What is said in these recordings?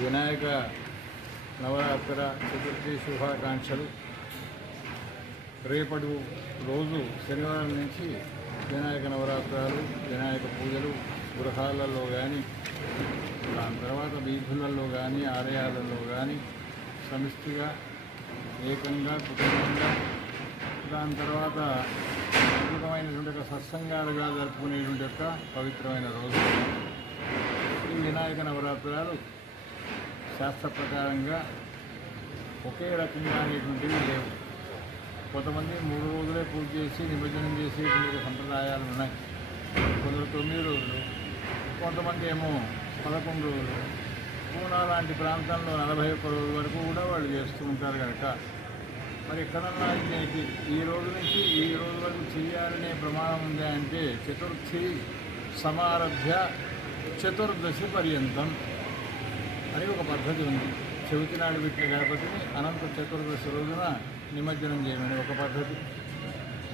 వినాయక నవరాత్ర చతుర్థి శుభాకాంక్షలు. రేపటి రోజు శనివారం నుంచి వినాయక నవరాత్రాలు వినాయక పూజలు గృహాలలో కానీ దాని తర్వాత వీధులలో కానీ ఆలయాలలో కానీ సమిష్టిగా ఏకంగా కుటుంబంగా దాని తర్వాత అద్భుతమైనటువంటి ఒక సత్సంగాలుగా జరుపుకునేటువంటి యొక్క పవిత్రమైన రోజు. వినాయక నవరాత్రులు శాస్త్ర ప్రకారంగా ఒకే రకంగా అనేటువంటివి లేవు. కొంతమంది మూడు రోజులే పూజ చేసి నిమజ్జనం చేసేటువంటి సంప్రదాయాలు ఉన్నాయి. కొందరు తొమ్మిది రోజులు కొంతమంది ఏమో పదకొండు రోజులు. పూనా లాంటి ప్రాంతంలో నలభై ఒక్క రోజుల వరకు కూడా వాళ్ళు చేస్తూ ఉంటారు కనుక మరి ఎక్కడన్నా దీనికి ఈ రోజు నుంచి ఈ రోజు వరకు చేయాలనే ప్రమాణం ఉందా అంటే చతుర్థి సమారభ్య చతుర్దశి పర్యంతం అని ఒక పద్ధతి ఉంది. చెవితి నాడు పెట్టిన గణపతిని అనంత చతుర్దశి రోజున నిమజ్జనం చేయమని ఒక పద్ధతి.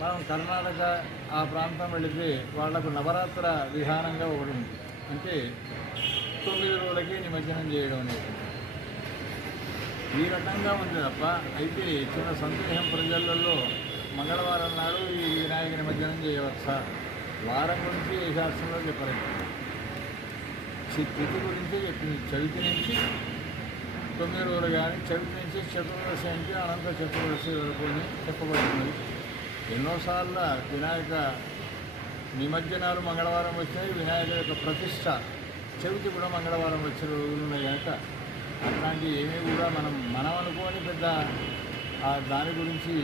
మనం కర్ణాటక ఆ ప్రాంతం వెళితే వాళ్ళకు నవరాత్ర విధానంగా ఒకటి ఉంది. అంటే తొమ్మిది రోజులకి నిమజ్జనం చేయడం అనేది. ఈ రకంగా ఉంది తప్ప అయితే చిన్న సందేహం ప్రజలలో మంగళవారం నాడు ఈ వినాయక నిమజ్జనం చేయవచ్చా? వారం గురించి ఏ శాస్త్రంలో చెప్పలేదు. చి- గురించి చెప్పింది చవితి నుంచి తొమ్మిది రోజులు కానీ చవితి నుంచి చతుర్దశి నుంచి అనంత చతుర్దశి వరకు చెప్పబడుతుంది. ఎన్నోసార్లు వినాయక నిమజ్జనాలు మంగళవారం వచ్చినాయి వినాయక యొక్క ప్రతిష్ట చవితి కూడా మంగళవారం వచ్చిన రోజులు ఉన్నాయి కనుక అట్లాంటి ఏమీ కూడా మనం మనం అనుకోని పెద్ద దాని గురించి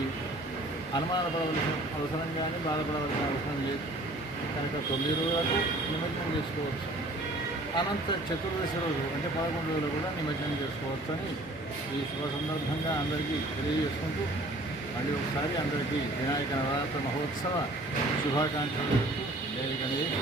అనుమానపడవలసిన అవసరం కానీ బాధపడవలసిన అవసరం లేదు. కనుక తొమ్మిది రోజులకు నిమజ్జనం చేసుకోవచ్చు. అనంత చతుర్దశి రోజు అంటే పదకొండు రోజులు కూడా నిమజ్జనం చేసుకోవచ్చు అని ఈ శుభ సందర్భంగా అందరికీ తెలియజేసుకుంటూ మళ్ళీ ఒకసారి అందరికీ వినాయక నవరాత్రి మహోత్సవ శుభాకాంక్షలు చెప్తూ జై గణేష్.